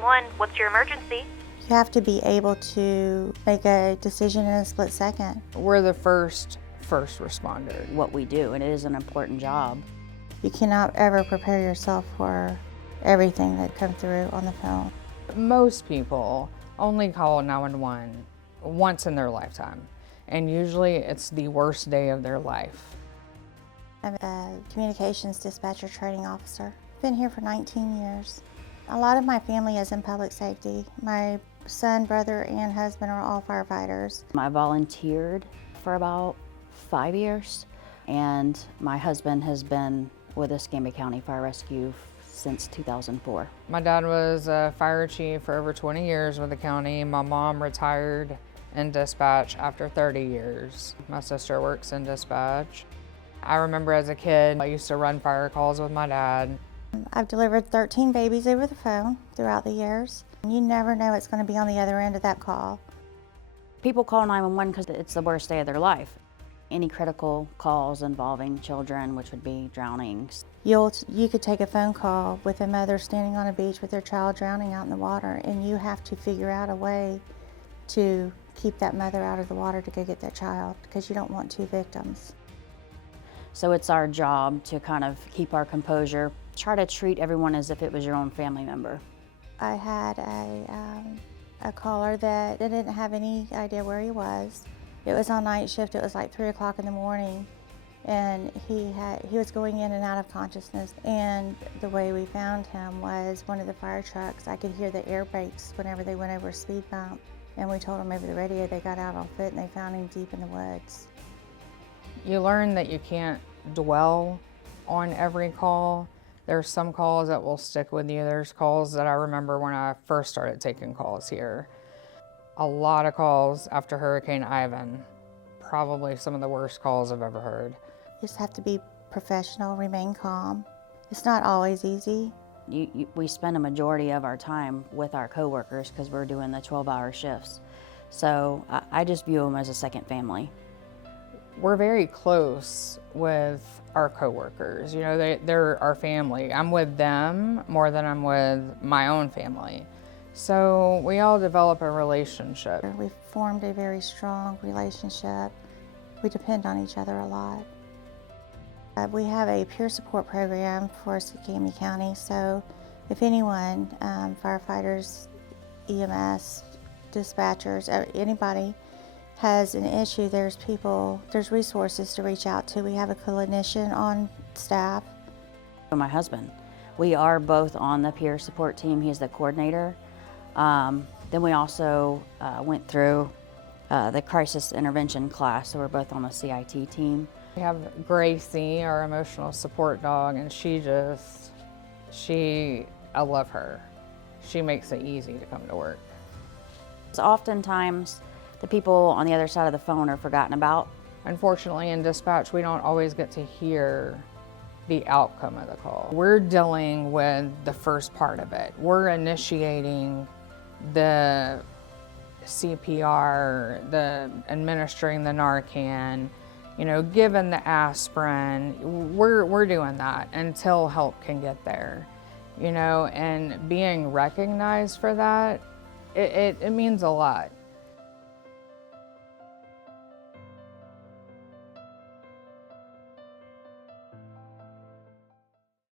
911, what's your emergency? You have to be able to make a decision in a split second. We're the first responder. What we do, and it is an important job. You cannot ever prepare yourself for everything that comes through on the phone. Most people only call 911 once in their lifetime, and usually it's the worst day of their life. I'm a communications dispatcher training officer. Been here for 19 years. A lot of my family is in public safety. My son, brother, and husband are all firefighters. I volunteered for about 5 years, and my husband has been with Escambia County Fire Rescue since 2004. My dad was a fire chief for over 20 years with the county. My mom retired in dispatch after 30 years. My sister works in dispatch. I remember as a kid, I used to run fire calls with my dad. I've delivered 13 babies over the phone throughout the years. You never know what's going to be on the other end of that call. People call 911 because it's the worst day of their life. Any critical calls involving children, which would be drownings. You could take a phone call with a mother standing on a beach with their child drowning out in the water, and you have to figure out a way to keep that mother out of the water to go get that child, because you don't want two victims. So it's our job to kind of keep our composure, try to treat everyone as if it was your own family member. I had a caller that didn't have any idea where he was. It was on night shift. It was like 3 o'clock in the morning, and he was going in and out of consciousness. And the way we found him was one of the fire trucks. I could hear the air brakes whenever they went over a speed bump, and we told them over the radio. They got out on foot and they found him deep in the woods. You learn that you can't dwell on every call. There's some calls that will stick with you. There's calls that I remember when I first started taking calls here. A lot of calls after Hurricane Ivan, probably some of the worst calls I've ever heard. You just have to be professional, remain calm. It's not always easy. We spend a majority of our time with our coworkers because we're doing the 12-hour shifts. So I just view them as a second family. We're very close with our coworkers. You know, they're our family. I'm with them more than I'm with my own family. So we all develop a relationship. We've formed a very strong relationship. We depend on each other a lot. We have a peer support program for Escambia County, so if anyone, firefighters, EMS, dispatchers, anybody has an issue, there's resources to reach out to. We have a clinician on staff. My husband, we are both on the peer support team. He's the coordinator. Then we also went through the crisis intervention class, so we're both on the CIT team. We have Gracie, our emotional support dog, and I love her. She makes it easy to come to work. So oftentimes, the people on the other side of the phone are forgotten about. Unfortunately, in dispatch, we don't always get to hear the outcome of the call. We're dealing with the first part of it. We're initiating the CPR, the administering the Narcan, giving the aspirin. We're doing that until help can get there, and being recognized for that, it means a lot.